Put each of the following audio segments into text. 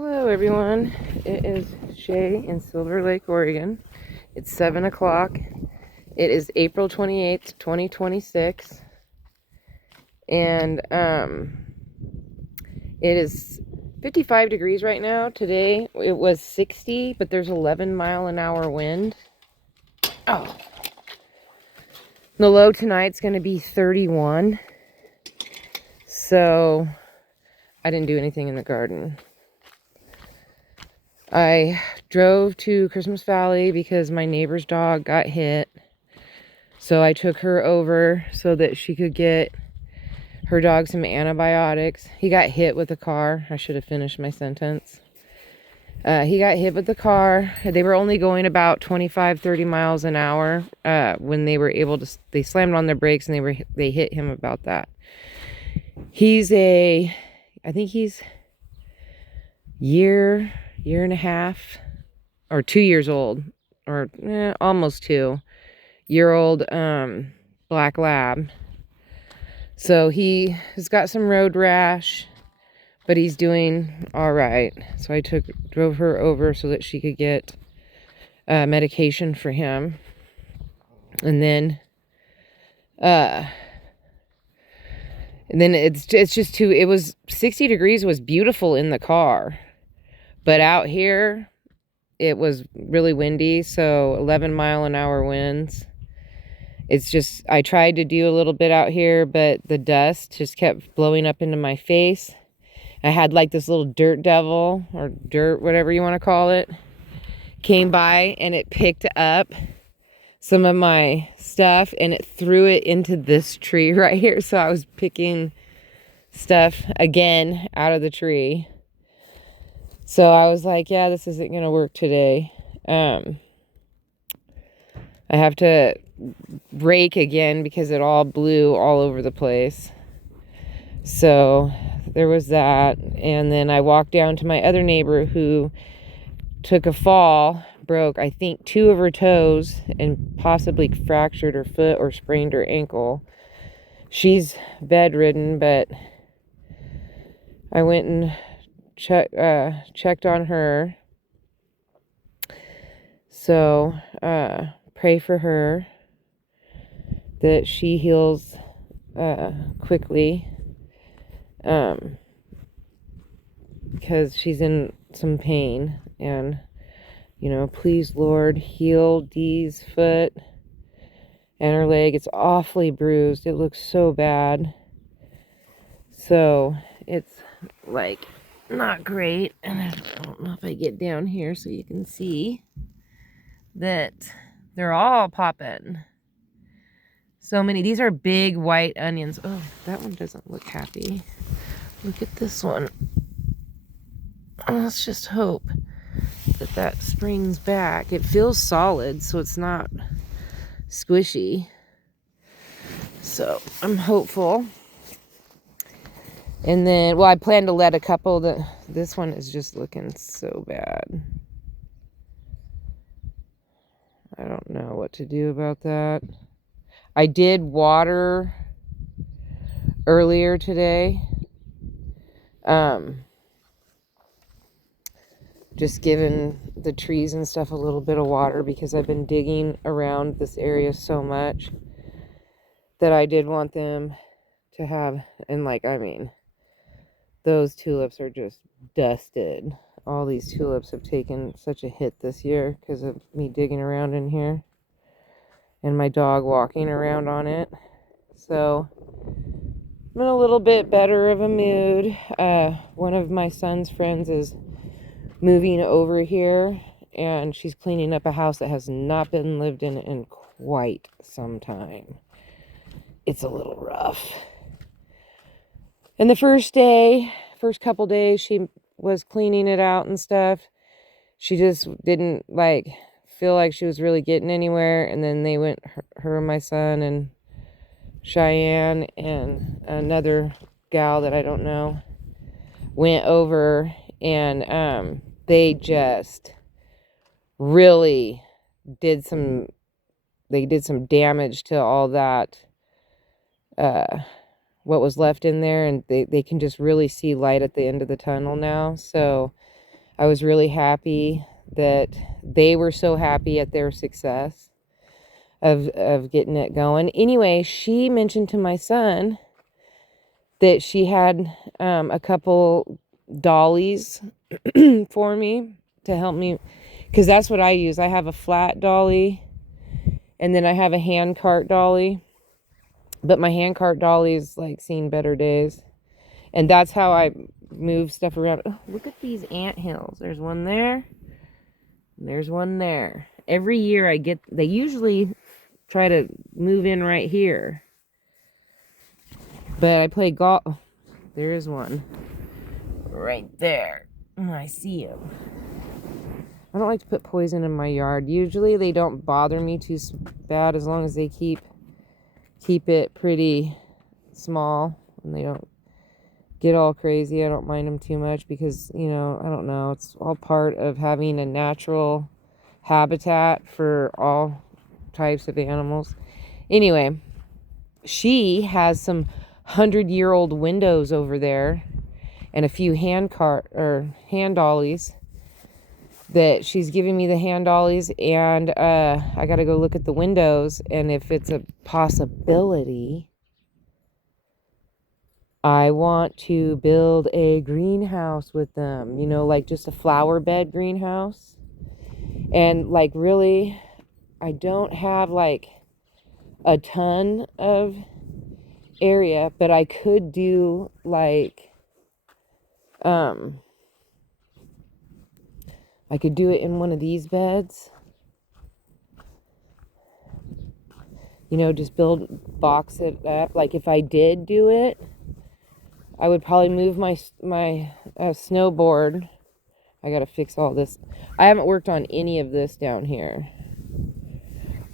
Hello everyone, it is Shay in Silver Lake, Oregon. It's 7 o'clock. It is April 28th, 2026. And it is 55 degrees right now. Today it was 60, but there's 11-mile-an-hour wind. Oh. The low tonight's going to be 31. So I didn't do anything in the garden. I drove to Christmas Valley because my neighbor's dog got hit. So I took her over so that she could get her dog some antibiotics. He got hit with a car. I should have finished my sentence. He got hit with the car. They were only going about 25, 30 miles an hour when they were able to, they slammed on their brakes and they hit him about that. I think he's year and a half or 2 years old, or almost 2-year-old black lab. So he has got some road rash, but he's doing all right. So I drove her over so that she could get medication for him. And then it's just too, it was 60 degrees, was beautiful in the car, but out here it was really windy. So 11-mile-an-hour winds. It's just, I tried to do a little bit out here, but the dust just kept blowing up into my face. I had like this little dirt devil, or dirt, whatever you want to call it, came by and it picked up some of my stuff and it threw it into this tree right here. So I was picking stuff again out of the tree. So I was like, yeah, this isn't going to work today. I have to rake again because it all blew all over the place. So there was that. And then I walked down to my other neighbor who took a fall, broke I think 2 of her toes and possibly fractured her foot or sprained her ankle. She's bedridden, but I went and checked on her. So pray for her that she heals quickly, because she's in some pain. And please, Lord, heal Dee's foot and her leg. It's awfully bruised. It looks so bad. So it's like not great. And I don't know if I get down here so you can see that they're all popping. So many. These are big white onions. Oh, that one doesn't look happy. Look at this one. Let's just hope that springs back. It feels solid, so it's not squishy. So I'm hopeful. And then, well, I plan to let a couple. This one is just looking so bad. I don't know what to do about that. I did water earlier today. Just giving the trees and stuff a little bit of water because I've been digging around this area so much that I did want them to have, and those tulips are just dusted. All these tulips have taken such a hit this year because of me digging around in here and my dog walking around on it. So I'm in a little bit better of a mood. One of my son's friends is moving over here, and she's cleaning up a house that has not been lived in quite some time. It's a little rough. And the first couple days she was cleaning it out and stuff, she just didn't feel like she was really getting anywhere. And then they went, her and my son and Cheyenne and another gal that I don't know, went over, and they just really did some damage to all that, what was left in there, and they can just really see light at the end of the tunnel now. So I was really happy that they were so happy at their success of getting it going. Anyway, she mentioned to my son that she had a couple dollies for me to help me, because that's what I use. I have a flat dolly and then I have a hand cart dolly, but my hand cart dolly's like seen better days, and that's how I move stuff around. Oh, look at these ant hills. There's one there and there's one there. Every year they usually try to move in right here, but I play golf. Oh, there is one right there. I see him. I don't like to put poison in my yard. Usually they don't bother me too bad as long as they keep it pretty small and they don't get all crazy. I don't mind them too much because, I don't know. It's all part of having a natural habitat for all types of animals. Anyway, she has some 100-year-old windows over there and a few hand dollies that she's giving me the hand dollies, and I got to go look at the windows, and if it's a possibility, I want to build a greenhouse with them, like just a flower bed greenhouse. And like really, I don't have like a ton of area, but I could do like I could do it in one of these beds. Just box it up. Like if I did do it, I would probably move my snowboard. I gotta fix all this. I haven't worked on any of this down here.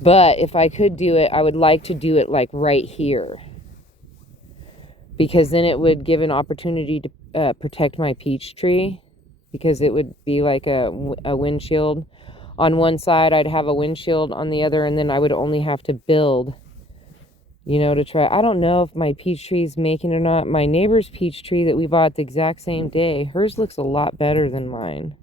But if I could do it, I would like to do it like right here. Because then it would give an opportunity to protect my peach tree. Because it would be like a windshield. On one side, I'd have a windshield on the other, and then I would only have to build, to try. I don't know if my peach tree is making or not. My neighbor's peach tree that we bought the exact same day, hers looks a lot better than mine.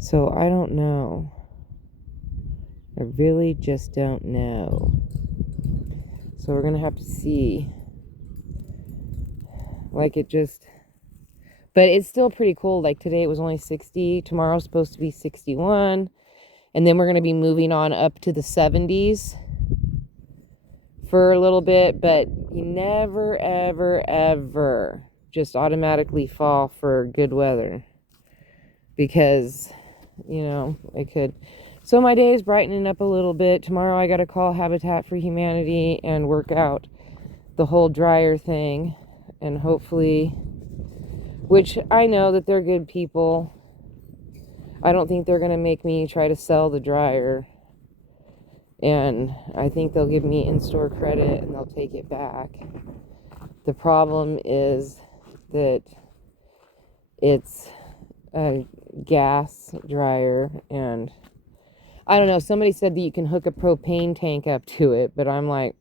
So I don't know. I really just don't know. So we're going to have to see. But it's still pretty cool. Like today it was only 60. Tomorrow's supposed to be 61. And then we're going to be moving on up to the 70s for a little bit. But you never, ever, ever just automatically fall for good weather. Because, it could. So my day is brightening up a little bit. Tomorrow I got to call Habitat for Humanity and work out the whole dryer thing. And hopefully, which I know that they're good people. I don't think they're going to make me try to sell the dryer. And I think they'll give me in-store credit and they'll take it back. The problem is that it's a gas dryer, and I don't know, somebody said that you can hook a propane tank up to it, but I'm like,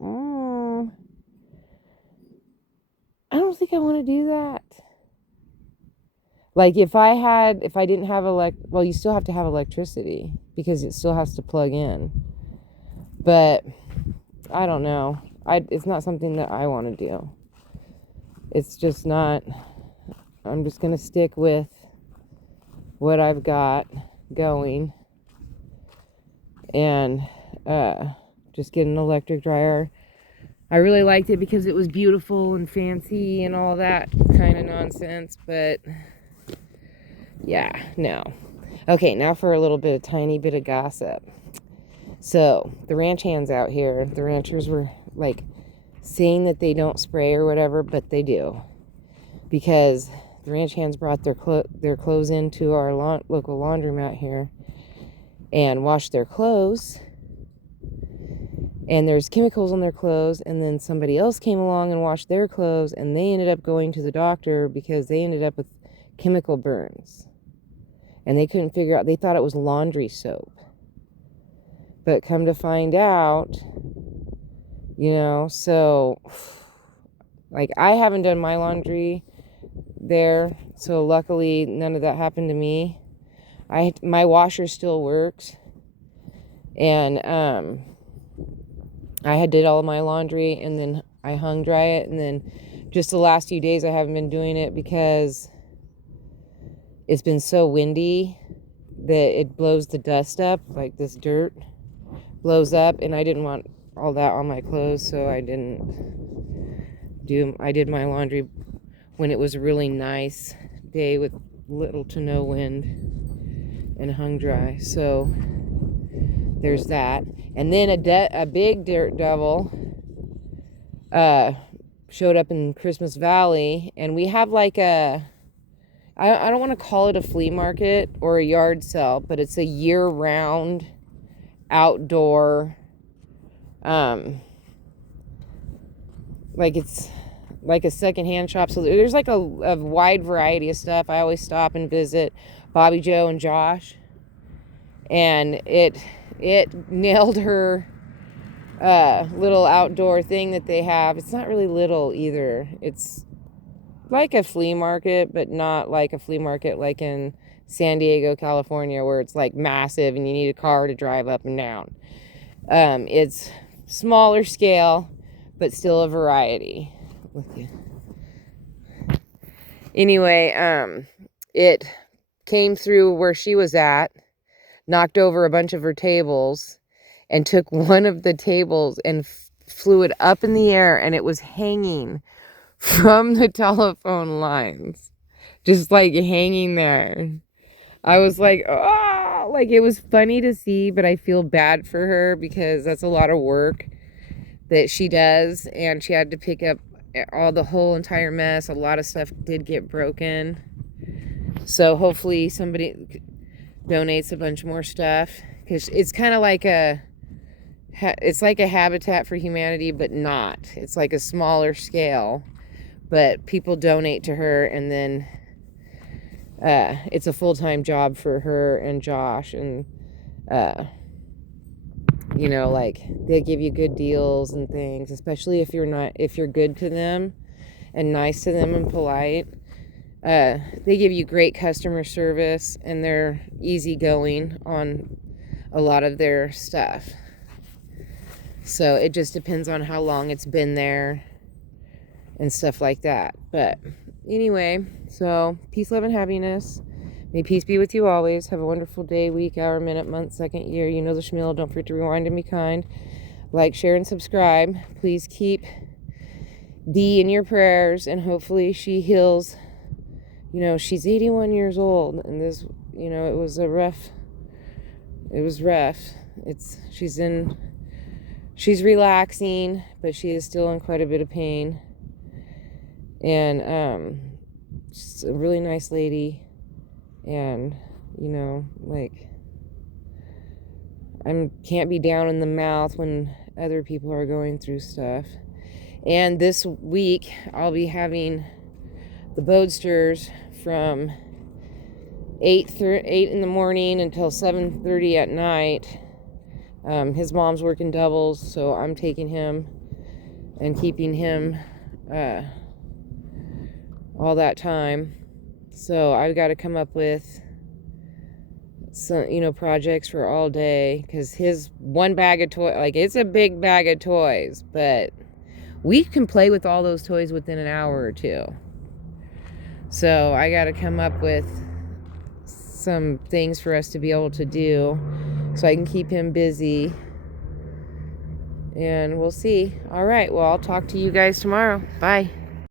I don't think I want to do that. Like if I didn't have well, you still have to have electricity because it still has to plug in. But I don't know. It's not something that I want to do. It's just not. I'm just going to stick with what I've got going and just get an electric dryer. I really liked it because it was beautiful and fancy and all that kind of nonsense, but yeah, no. Okay, now for a little bit, tiny bit of gossip. So, the ranch hands out here, the ranchers were like saying that they don't spray or whatever, but they do. Because the ranch hands brought their clothes into our local laundromat here and washed their clothes. And there's chemicals on their clothes, and then somebody else came along and washed their clothes, and they ended up going to the doctor because they ended up with chemical burns. And they couldn't figure out, they thought it was laundry soap. But come to find out, so Like, I haven't done my laundry there, so luckily none of that happened to me. My washer still works, and I did all of my laundry, and then I hung dry it, and then just the last few days I haven't been doing it because it's been so windy that it blows the dust up, like this dirt blows up, and I didn't want all that on my clothes, so I did my laundry when it was a really nice day with little to no wind and hung dry. So there's that. And then a big dirt devil showed up in Christmas Valley, and we have like I don't want to call it a flea market or a yard sale, but it's a year-round outdoor, like it's like a secondhand shop. So there's like a wide variety of stuff. I always stop and visit Bobby Joe and Josh, and it nailed her little outdoor thing that they have. It's not really little either. It's like a flea market, but not like a flea market like in San Diego, California, where it's like massive and you need a car to drive up and down. It's smaller scale, but still a variety. Anyway, it came through where she was at, knocked over a bunch of her tables, and took one of the tables and flew it up in the air, and it was hanging from the telephone lines, just like hanging there. I was like, oh, like it was funny to see, but I feel bad for her because that's a lot of work that she does, and she had to pick up the whole entire mess. A lot of stuff did get broken, so hopefully somebody donates a bunch more stuff, because it's kind of like it's like a Habitat for Humanity, but not. It's like a smaller scale, but people donate to her, and then it's a full-time job for her and Josh, and you know, like they give you good deals and things, especially if you're good to them and nice to them and polite. They give you great customer service, and they're easygoing on a lot of their stuff. So it just depends on how long it's been there and stuff like that. But anyway, so peace, love, and happiness. May peace be with you always. Have a wonderful day, week, hour, minute, month, second, year. You know the schmeal. Don't forget to rewind and be kind. Like, share, and subscribe. Please keep Dee in your prayers, and hopefully she heals. You know, she's 81 years old, and this, you know, it was rough. She's relaxing, but she is still in quite a bit of pain. And she's a really nice lady, and you know, like, I can't be down in the mouth when other people are going through stuff. And this week I'll be having the Boadsters from 8 in the morning until 7:30 at night. His mom's working doubles, so I'm taking him and keeping him all that time. So I've got to come up with some, you know, projects for all day, because his one bag of toys, like, it's a big bag of toys, but we can play with all those toys within an hour or two. So I got to come up with some things for us to be able to do so I can keep him busy, and we'll see. All right, well, I'll talk to you guys tomorrow. Bye.